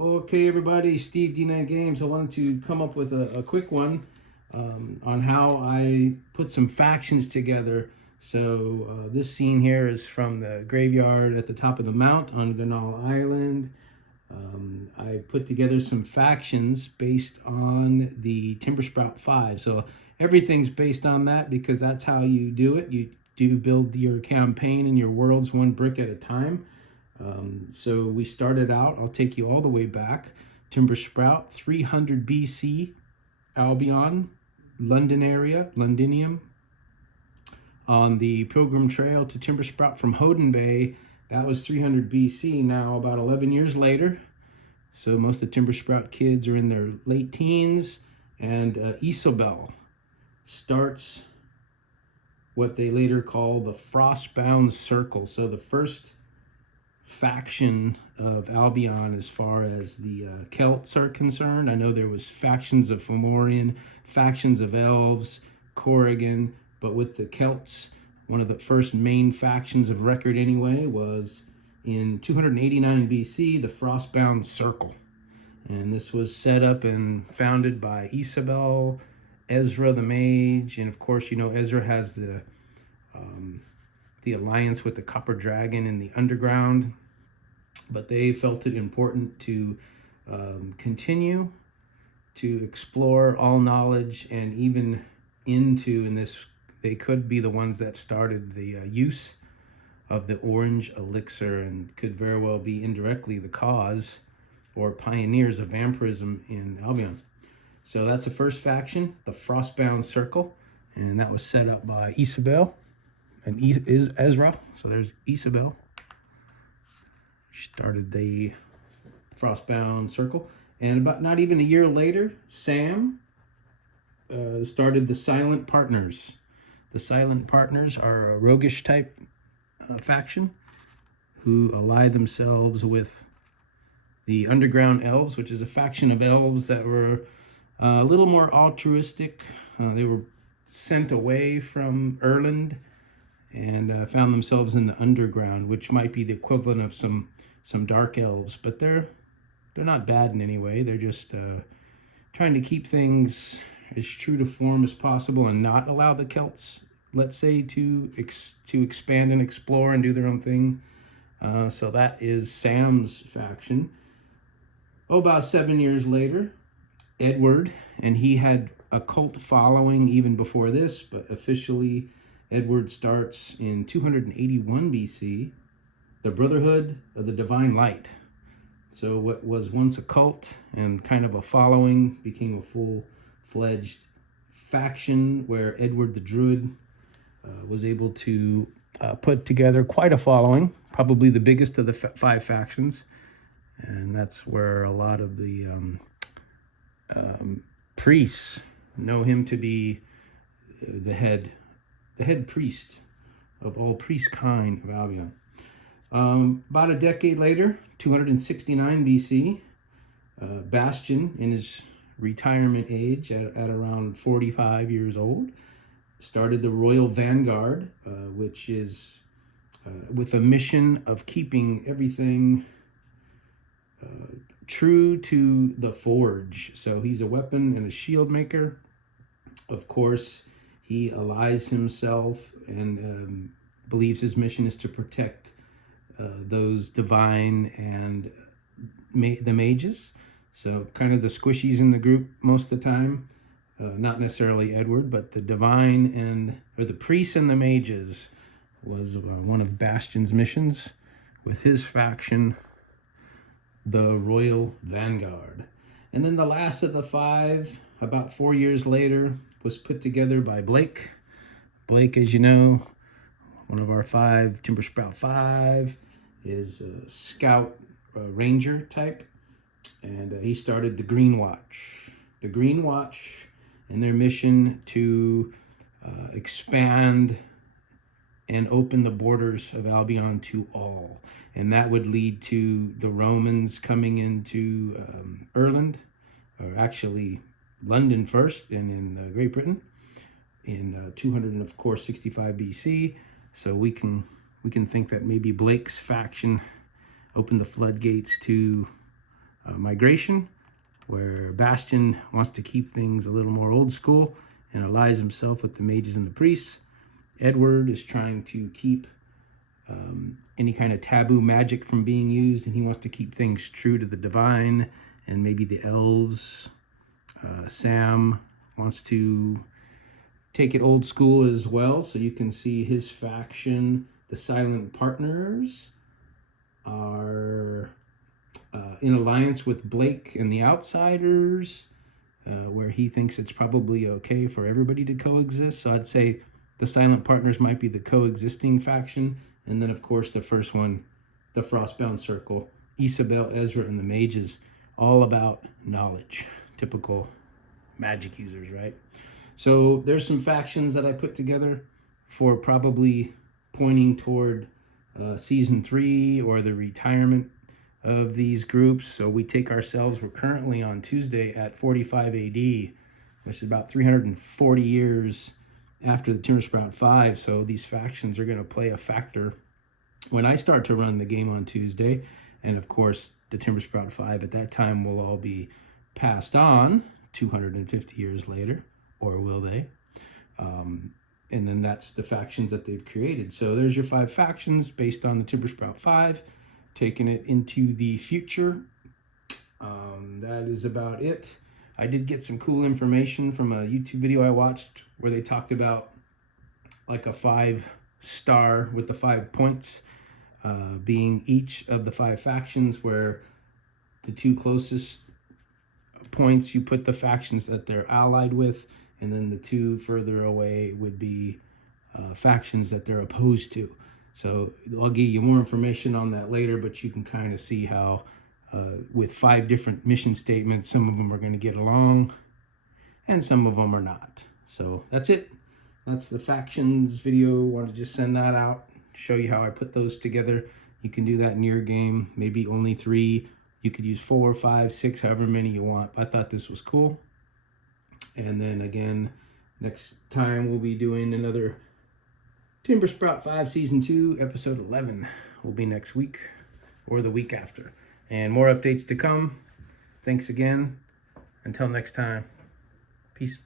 Okay, everybody, Steve D9 Games. I wanted to come up with a quick one on how I put some factions together. So this scene here is from the graveyard at the top of the mount on Ganal Island. I put together some factions based on the Timbersprout 5. So everything's based on that because that's how you do it. You do build your campaign and your worlds one brick at a time. So we started out, I'll take you all the way back, Timbersprout, 300 BC, Albion, London area, Londinium. On the Pilgrim Trail to Timbersprout from Hoden Bay, that was 300 BC, now about 11 years later. So most of the Timbersprout kids are in their late teens, and Isabel starts what they later call the Frostbound Circle. So the first faction of Albion as far as the Celts are concerned. I know there was factions of Fomorian, factions of Elves, Corrigan, but with the Celts, one of the first main factions of record anyway was in 289 BC, the Frostbound Circle. And this was set up and founded by Isabel, Ezra the Mage, and of course, you know, Ezra has the alliance with the Copper Dragon in the underground, but they felt it important to continue to explore all knowledge, and even into, in this, they could be the ones that started the use of the orange elixir, and could very well be indirectly the cause or pioneers of vampirism in Albion. So that's the first faction, the Frostbound Circle, and that was set up by Isabel and Ezra. So there's Isabel. She started the Frostbound Circle. And about not even a year later, Sam started the Silent Partners. The Silent Partners are a roguish type faction who ally themselves with the Underground Elves, which is a faction of elves that were a little more altruistic. They were sent away from Erland and found themselves in the underground, which might be the equivalent of some dark elves, but they're not bad in any way. They're just trying to keep things as true to form as possible and not allow the Celts, let's say, to expand and explore and do their own thing. So that is Sam's faction. About 7 years later, Edward, and he had a cult following even before this, but officially Edward starts in 281 BC, the Brotherhood of the Divine Light. So what was once a cult and kind of a following became a full-fledged faction where Edward the Druid was able to put together quite a following, probably the biggest of the five factions. And that's where a lot of the priests know him to be the head priest of all priest kind of Albion. About a decade later, 269 BC, Bastion, in his retirement age at around 45 years old, started the Royal Vanguard, which is with a mission of keeping everything true to the forge. So he's a weapon and a shield maker. Of course, he allies himself and believes his mission is to protect those divine and the mages. So kind of the squishies in the group most of the time. Not necessarily Edward, but the divine or the priests and the mages was one of Bastion's missions with his faction, the Royal Vanguard. And then the last of the five, about 4 years later, was put together by Blake. Blake, as you know, one of our five, Timbersprout 5, is a scout ranger type. And he started the Green Watch. The Green Watch and their mission to expand and open the borders of Albion to all. And that would lead to the Romans coming into Ireland, or actually London first, and in Great Britain in 265 BC. So we can think that maybe Blake's faction opened the floodgates to migration, where Bastion wants to keep things a little more old school and allies himself with the mages and the priests. Edward is trying to keep any kind of taboo magic from being used, and he wants to keep things true to the divine and maybe the elves. Sam wants to take it old school as well, so you can see his faction, the Silent Partners, are in alliance with Blake and the Outsiders, where he thinks it's probably okay for everybody to coexist. So I'd say the Silent Partners might be the coexisting faction. And then, of course, the first one, the Frostbound Circle, Isabel, Ezra, and the Mages, all about knowledge. Typical magic users, right? So there's some factions that I put together for probably pointing toward season 3 or the retirement of these groups. So we take ourselves, we're currently on Tuesday at 45 AD, which is about 340 years after the Timbersprout 5. So these factions are going to play a factor when I start to run the game on Tuesday. And of course, the Timbersprout 5 at that time will all be passed on 250 years later, or will they? And then that's the factions that they've created. So there's your 5 factions based on the Timbersprout 5, taking it into the future. That is about it. I did get some cool information from a YouTube video I watched where they talked about like a 5-star with the 5 points being each of the 5 factions, where the 2 closest points you put the factions that they're allied with, and then the 2 further away would be factions that they're opposed to. So I'll give you more information on that later, but you can kind of see how with 5 different mission statements, some of them are going to get along and some of them are not. So that's it. That's the factions video. I want to just send that out, show you how I put those together. You can do that in your game, maybe only 3. You could use 4, 5, 6, however many you want. I thought this was cool. And then again, next time we'll be doing another Timbersprout 5 Season 2, Episode 11 will be next week or the week after. And more updates to come. Thanks again. Until next time. Peace.